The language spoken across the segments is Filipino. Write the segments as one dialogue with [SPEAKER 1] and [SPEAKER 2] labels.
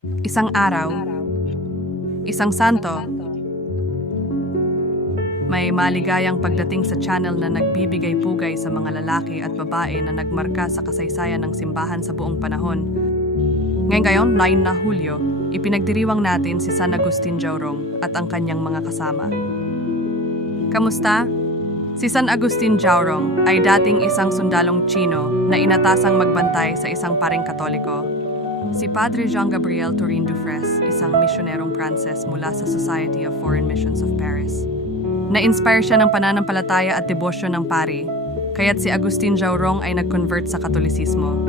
[SPEAKER 1] Isang araw, isang santo, may maligayang pagdating sa channel na nagbibigay pugay sa mga lalaki at babae na nagmarka sa kasaysayan ng simbahan sa buong panahon. Ngayon ngayon, 9 na Hulyo, ipinagdiriwang natin si San Agustin Jaurong at ang kanyang mga kasama. Kamusta? Si San Agustin Jaurong ay dating isang sundalong Chino na inatasang magbantay sa isang paring katoliko. Si Padre Jean Gabriel Turin Dufresne, isang misyonerong Pranses mula sa Society of Foreign Missions of Paris. Na-inspire siya ng pananampalataya at debosyon ng pari, kaya't si Agustin Jaurong ay nag-convert sa Katolisismo.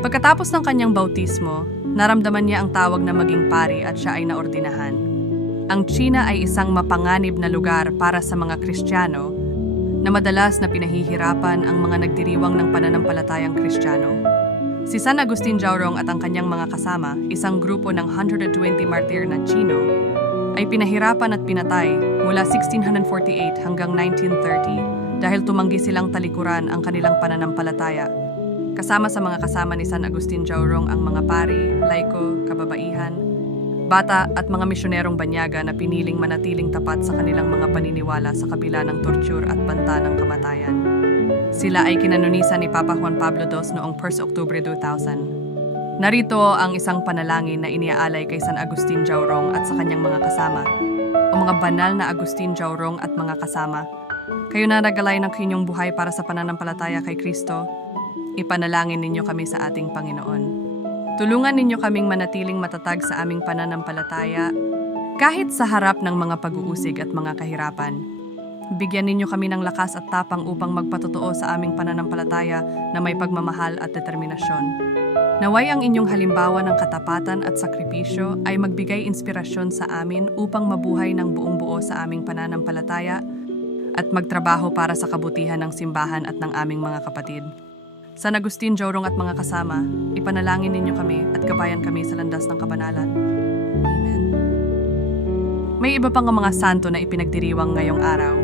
[SPEAKER 1] Pagkatapos ng kanyang bautismo, naramdaman niya ang tawag na maging pari at siya ay naordinahan. Ang China ay isang mapanganib na lugar para sa mga Kristiyano na madalas na pinahihirapan ang mga nagdiriwang ng pananampalatayang Kristiyano. Si San Agustin Jaurong at ang kanyang mga kasama, isang grupo ng 120 martir na Chino, ay pinahirapan at pinatay mula 1648 hanggang 1930 dahil tumanggi silang talikuran ang kanilang pananampalataya. Kasama sa mga kasama ni San Agustin Jaurong ang mga pari, laiko, kababaihan, bata at mga misyonerong banyaga na piniling manatiling tapat sa kanilang mga paniniwala sa kabila ng torture at banta ng kamatayan. Sila ay kinanunisan ni Papa Juan Pablo II noong 1 Oktubre 2000. Narito ang isang panalangin na iniaalay kay San Agustin Jaurong at sa kanyang mga kasama. O mga banal na Agustin Jaurong at mga kasama, kayo na nagalay ng inyong buhay para sa pananampalataya kay Kristo, ipanalangin ninyo kami sa ating Panginoon. Tulungan ninyo kaming manatiling matatag sa aming pananampalataya kahit sa harap ng mga pag-uusig at mga kahirapan. Bigyan ninyo kami ng lakas at tapang upang magpatotoo sa aming pananampalataya na may pagmamahal at determinasyon. Naway ang inyong halimbawa ng katapatan at sakripisyo ay magbigay inspirasyon sa amin upang mabuhay ng buong buo sa aming pananampalataya at magtrabaho para sa kabutihan ng simbahan at ng aming mga kapatid. San Agustin, Jaurong at mga kasama, ipanalangin ninyo kami at gabayan kami sa landas ng kabanalan. Amen. May iba pang mga santo na ipinagdiriwang ngayong araw.